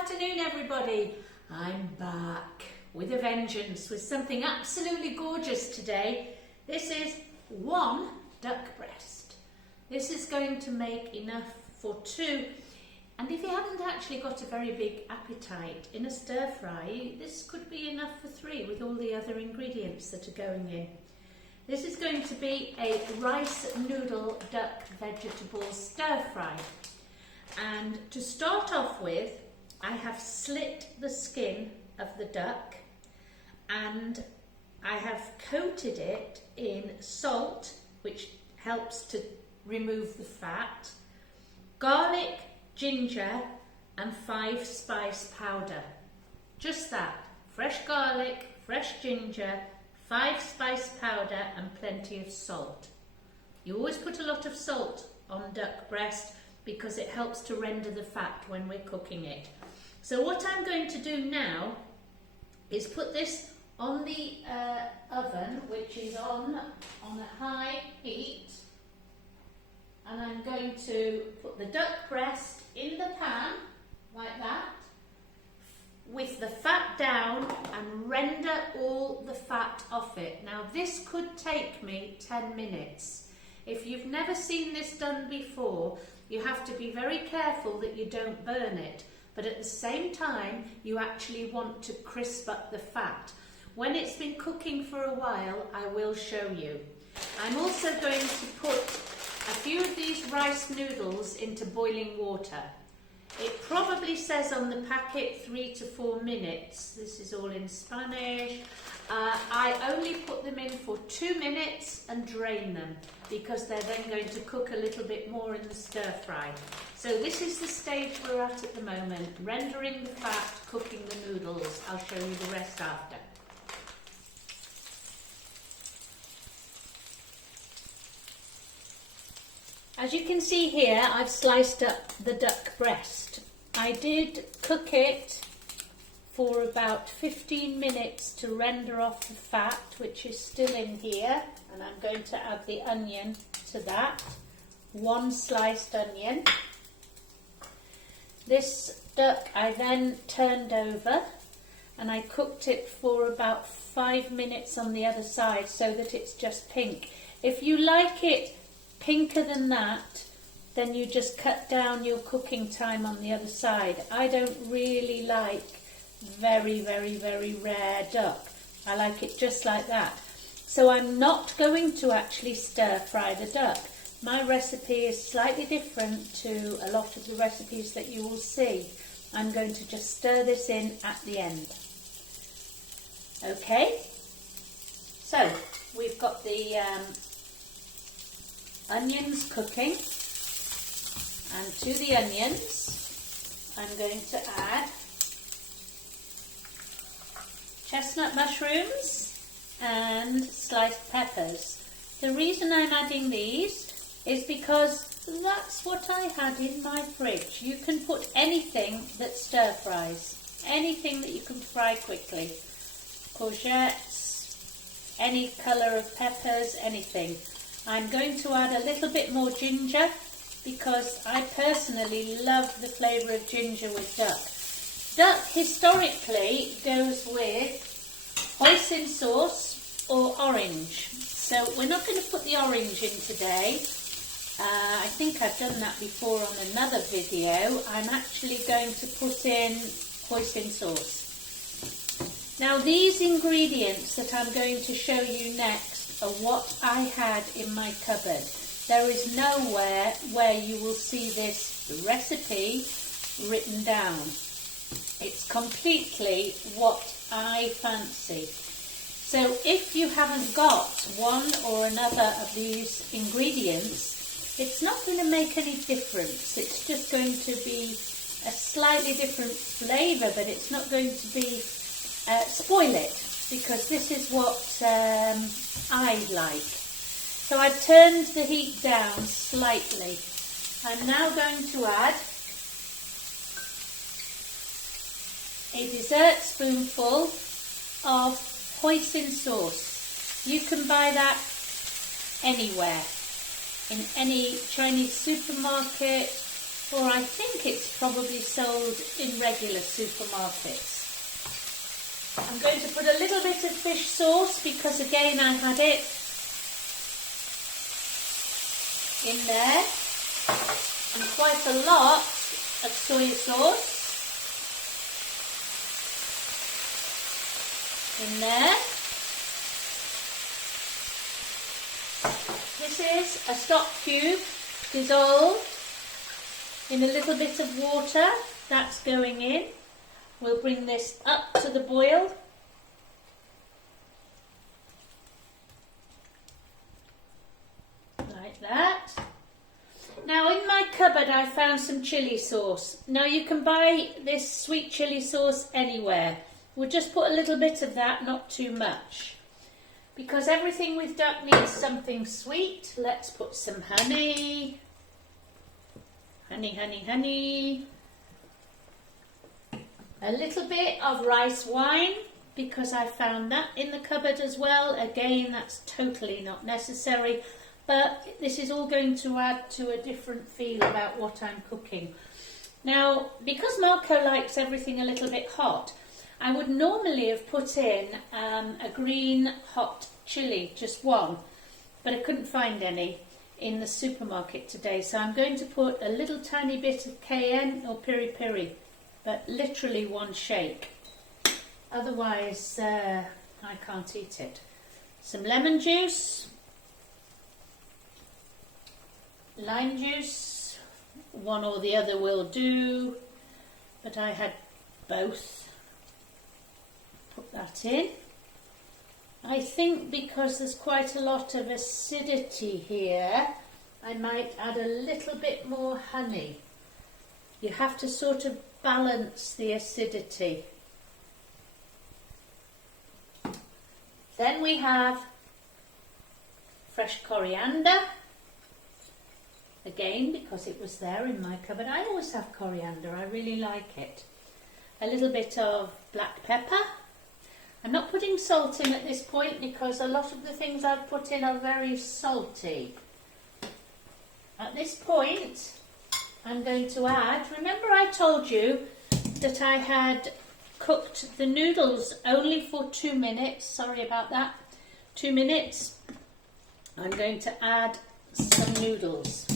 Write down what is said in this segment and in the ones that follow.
afternoon, everybody. I'm back with a vengeance, with something absolutely gorgeous today. This is one duck breast. This is going to make enough for two. And if you haven't actually got a very big appetite in a stir fry, this could be enough for three with all the other ingredients that are going in. This is going to be a rice noodle duck vegetable stir fry. And to start off with, I have slit the skin of the duck and I have coated it in salt, which helps to remove the fat, garlic, ginger and 5 spice powder. Just that, fresh garlic, fresh ginger, 5 spice powder and plenty of salt. You always put a lot of salt on duck breast because it helps to render the fat when we're cooking it. So what I'm going to do now is put this on the oven, which is on a high heat, and I'm going to put the duck breast in the pan like that with the fat down and render all the fat off it. Now this could take me 10 minutes. If you've never seen this done before, you have to be very careful that you don't burn it, but at the same time you actually want to crisp up the fat. When it's been cooking for a while, I will show you. I'm also going to put a few of these rice noodles into boiling water. It probably says on the packet 3 to 4 minutes. This is all in Spanish. I only put them in for 2 minutes and drain them because they're then going to cook a little bit more in the stir fry. So this is the stage we're at the moment, rendering the fat, cooking the noodles. I'll show you the rest after. As you can see here, I've sliced up the duck breast. I did cook it for about 15 minutes to render off the fat, which is still in here, and I'm going to add the onion to that, 1 sliced onion. This duck I then turned over and I cooked it for about 5 minutes on the other side so that it's just pink. If you like it pinker than that, then you just cut down your cooking time on the other side. I don't really like very rare duck. I like it just like that. So I'm not going to actually stir fry the duck. My recipe is slightly different to a lot of the recipes that you will see. I'm going to just stir this in at the end. Okay, so we've got the onions cooking, and to the onions I'm going to add chestnut mushrooms and sliced peppers. The reason I'm adding these is because that's what I had in my fridge. You can put anything that stir fries, anything that you can fry quickly. Courgettes, any colour of peppers, anything. I'm going to add a little bit more ginger because I personally love the flavour of ginger with duck. Duck historically goes with hoisin sauce or orange. So we're not going to put the orange in today. I think I've done that before on another video. I'm actually going to put in hoisin sauce. Now these ingredients that I'm going to show you next are what I had in my cupboard. There is nowhere where you will see this recipe written down. It's completely what I fancy. So if you haven't got one or another of these ingredients, it's not going to make any difference. It's just going to be a slightly different flavour, but it's not going to be spoil it, because this is what I like. So I've turned the heat down slightly. I'm now going to add a dessert spoonful of hoisin sauce. You can buy that anywhere, in any Chinese supermarket, or I think it's probably sold in regular supermarkets. I'm going to put a little bit of fish sauce because again I had it in there, and quite a lot of soy sauce in there. This is a stock cube dissolved in a little bit of water. That's going in. We'll bring this up to the boil. Like that. Now in my cupboard I found some chilli sauce. Now you can buy this sweet chilli sauce anywhere. We'll just put a little bit of that, not too much. Because everything with duck needs something sweet, let's put some honey. Honey, honey, honey. A little bit of rice wine, because I found that in the cupboard as well. Again, that's totally not necessary, but this is all going to add to a different feel about what I'm cooking. Now, because Marco likes everything a little bit hot, I would normally have put in a green hot chilli, just one, but I couldn't find any in the supermarket today, so I'm going to put a little tiny bit of cayenne or piri piri, but literally one shake, otherwise I can't eat it. Some lemon juice, lime juice, one or the other will do, but I had both. Put that in. I think because there's quite a lot of acidity here, I might add a little bit more honey. You have to sort of balance the acidity. Then we have fresh coriander. Again, because it was there in my cupboard. I always have coriander, I really like it. A little bit of black pepper. I'm not putting salt in at this point because a lot of the things I've put in are very salty. At this point, I'm going to add, remember I told you that I had cooked the noodles only for 2 minutes, sorry about that, 2 minutes. I'm going to add some noodles.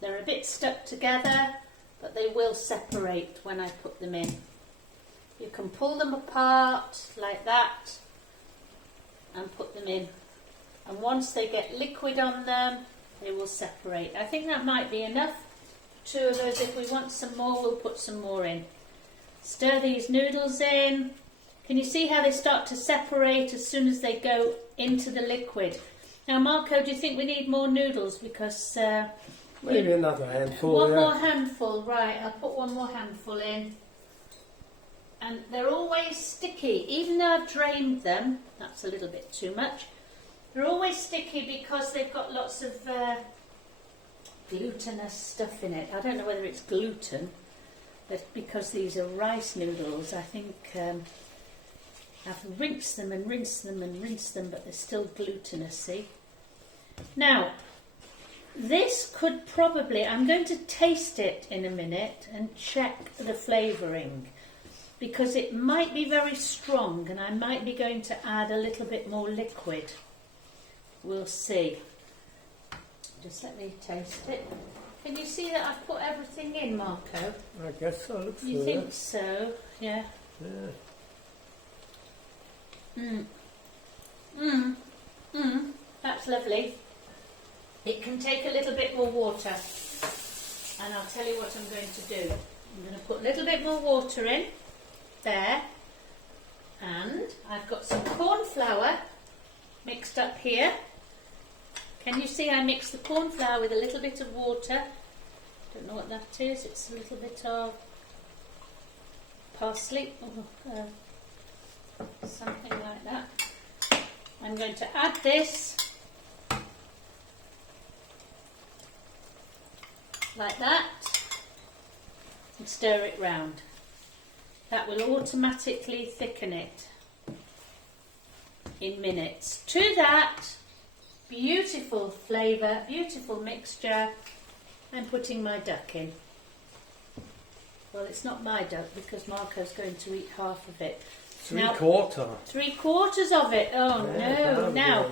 They're a bit stuck together, but they will separate when I put them in. You can pull them apart like that and put them in. And once they get liquid on them, they will separate. I think that might be enough. 2 of those. If we want some more, we'll put some more in. Stir these noodles in. Can you see how they start to separate as soon as they go into the liquid? Now, Marco, do you think we need more noodles? Because maybe another handful. One more handful, right. I'll put one more handful in. And they're always sticky, even though I've drained them. That's a little bit too much. They're always sticky because they've got lots of glutinous stuff in it. I don't know whether it's gluten, but because these are rice noodles, I think I've rinsed them and rinsed them and rinsed them, but they're still glutinous, see? Now, this could probably, I'm going to taste it in a minute and check the flavouring, because it might be very strong and I might be going to add a little bit more liquid. We'll see. Just let me taste it. Can you see that I've put everything in, Marco? I guess so. Looks You think so? Yeah. That's lovely. It can take a little bit more water. And I'll tell you what I'm going to do. I'm going to put a little bit more water in. There, and I've got some corn flour mixed up here. Can you see I mixed the corn flour with a little bit of water? Don't know what that is. It's a little bit of parsley or something like that. I'm going to add this like that and stir it round. That will automatically thicken it in minutes. To that, beautiful flavour, beautiful mixture. I'm putting my duck in. Well, it's not my duck because Marco's going to eat half of it. Three-quarter. 3/4 of it. Oh no! Now,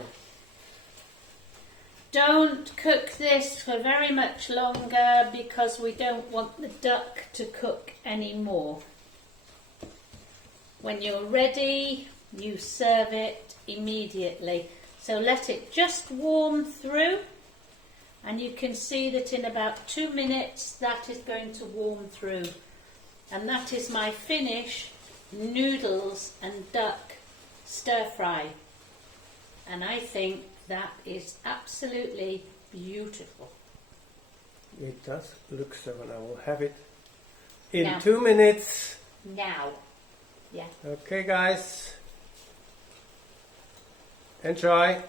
don't cook this for very much longer because we don't want the duck to cook anymore. When you're ready, you serve it immediately. So let it just warm through, and you can see that in about 2 minutes that is going to warm through. And that is my finish noodles and duck stir fry. And I think that is absolutely beautiful. It does look so, and I will have it in Now. 2 minutes. Now, yeah. Okay, guys. Enjoy.